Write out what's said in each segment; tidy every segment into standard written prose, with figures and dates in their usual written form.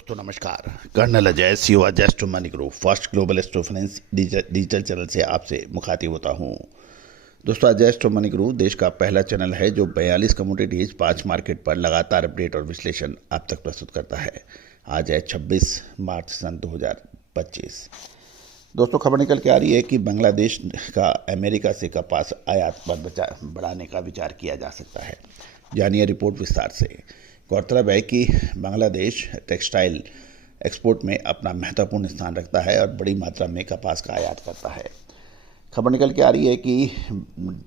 दोस्तों नमस्कार। Colonel Ajay CO astro money group first global astro finance digital channel से आपसे मुखातिब होता हूं। दोस्तों अजय एस्ट्रो मनी ग्रुप देश का पहला चैनल है जो 42 कमोडिटीज 5 मार्केट पर लगातार अपडेट और विश्लेषण आप तक प्रस्तुत करता है। आज है 26 मार्च सन 2025। दोस्तों खबर निकल के आ रही है कि बांग्लादेश का अमेरिका से कपास आयात पर बढ़ाने का विचार किया जा सकता है। जानिए रिपोर्ट विस्तार से। गौरतलब है कि बांग्लादेश टेक्सटाइल एक्सपोर्ट में अपना महत्वपूर्ण स्थान रखता है और बड़ी मात्रा में कपास का आयात करता है। खबर निकल के आ रही है कि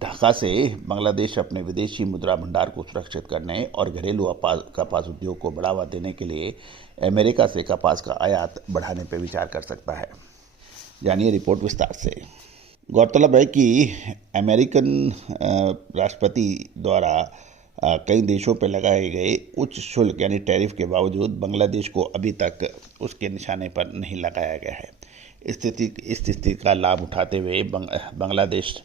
ढाका से बांग्लादेश अपने विदेशी मुद्रा भंडार को सुरक्षित करने और घरेलू कपास उद्योग को बढ़ावा देने के लिए अमेरिका से कपास का आयात बढ़ाने पर विचार कर सकता है। जानिए रिपोर्ट विस्तार से। गौरतलब है कि अमेरिकन राष्ट्रपति द्वारा कई देशों पर लगाए गए उच्च शुल्क यानी टैरिफ के बावजूद बांग्लादेश को अभी तक उसके निशाने पर नहीं लगाया गया है। इस स्थिति का लाभ उठाते हुए बांग्लादेश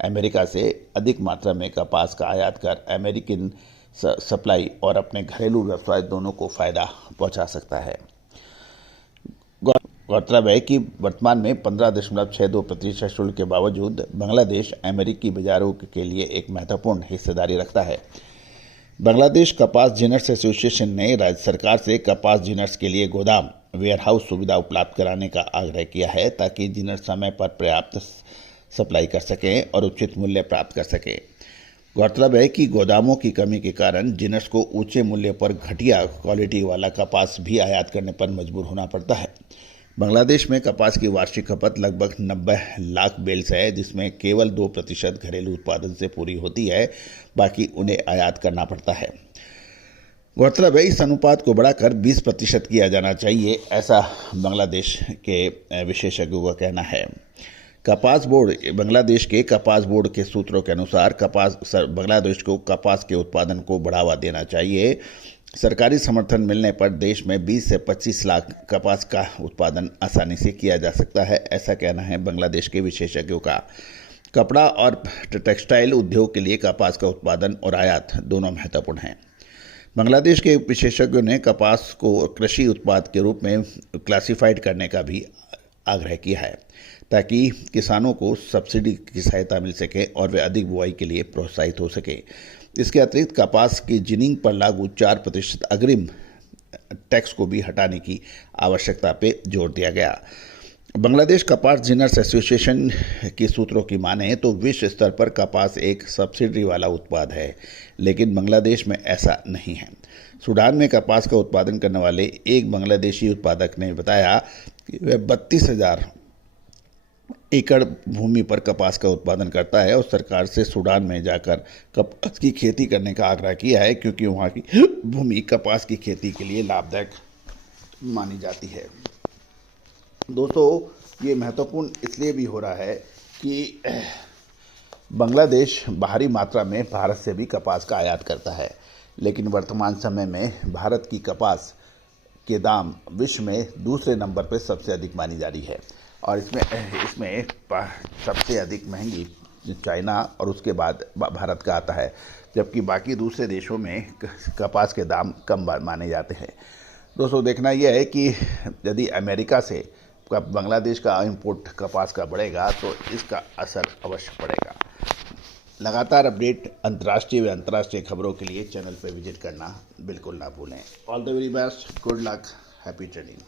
अमेरिका से अधिक मात्रा में कपास का आयात कर अमेरिकन सप्लाई और अपने घरेलू व्यवसाय दोनों को फ़ायदा पहुंचा सकता है। गौरतलब है कि वर्तमान में 15.62% शुल्क के बावजूद बांग्लादेश अमेरिकी बाजारों के लिए एक महत्वपूर्ण हिस्सेदारी रखता है। बांग्लादेश कपास जिनर्स एसोसिएशन ने राज्य सरकार से कपास जिनर्स के लिए गोदाम वेयरहाउस सुविधा उपलब्ध कराने का आग्रह किया है ताकि जिनर्स समय पर पर्याप्त सप्लाई कर सकें और उचित मूल्य प्राप्त कर सकें। गौरतलब है कि गोदामों की कमी के कारण जिनर्स को ऊंचे मूल्य पर घटिया क्वालिटी वाला कपास भी आयात करने पर मजबूर होना पड़ता है। बांग्लादेश में कपास की वार्षिक खपत लगभग 90 लाख बेल्स है, जिसमें केवल 2% घरेलू उत्पादन से पूरी होती है, बाकी उन्हें आयात करना पड़ता है। गौरतलब है इस अनुपात को बढ़ाकर 20% किया जाना चाहिए, ऐसा बांग्लादेश के विशेषज्ञों का कहना है। कपास बोर्ड बांग्लादेश के कपास बोर्ड के सूत्रों के अनुसार बांग्लादेश को कपास के उत्पादन को बढ़ावा देना चाहिए। सरकारी समर्थन मिलने पर देश में 20 से 25 लाख कपास का उत्पादन आसानी से किया जा सकता है, ऐसा कहना है बांग्लादेश के विशेषज्ञों का। कपड़ा और टेक्सटाइल उद्योग के लिए कपास का उत्पादन और आयात दोनों महत्वपूर्ण हैं। बांग्लादेश के विशेषज्ञों ने कपास को कृषि उत्पाद के रूप में क्लासिफाइड करने का भी आग्रह किया है ताकि किसानों को सब्सिडी की सहायता मिल सके और वे अधिक बुआई के लिए प्रोत्साहित हो सके। इसके अतिरिक्त कपास की जिनिंग पर लागू 4% अग्रिम टैक्स को भी हटाने की आवश्यकता पर जोर दिया गया। बांग्लादेश कपास जिनर्स एसोसिएशन के सूत्रों की माने तो विश्व स्तर पर कपास एक सब्सिडी वाला उत्पाद है, लेकिन बांग्लादेश में ऐसा नहीं है। सूडान में कपास का उत्पादन करने वाले एक बांग्लादेशी उत्पादक ने बताया कि वह 32,000 एकड़ भूमि पर कपास का उत्पादन करता है और सरकार से सूडान में जाकर कपास की खेती करने का आग्रह किया है, क्योंकि वहाँ की भूमि कपास की खेती के लिए लाभदायक मानी जाती है। दोस्तों ये महत्वपूर्ण इसलिए भी हो रहा है कि बांग्लादेश भारी मात्रा में भारत से भी कपास का आयात करता है, लेकिन वर्तमान समय में भारत की कपास के दाम विश्व में दूसरे नंबर पर सबसे अधिक मानी जा रही है और इसमें सबसे अधिक महंगी चाइना और उसके बाद भारत का आता है, जबकि बाकी दूसरे देशों में कपास के दाम कम माने जाते हैं। दोस्तों देखना यह है कि यदि अमेरिका से बांग्लादेश का इंपोर्ट कपास का बढ़ेगा तो इसका असर अवश्य पड़ेगा। लगातार अपडेट अंतर्राष्ट्रीय व अंतर्राष्ट्रीय खबरों के लिए चैनल पर विजिट करना बिल्कुल ना भूलें। All the very best, good luck, happy trading.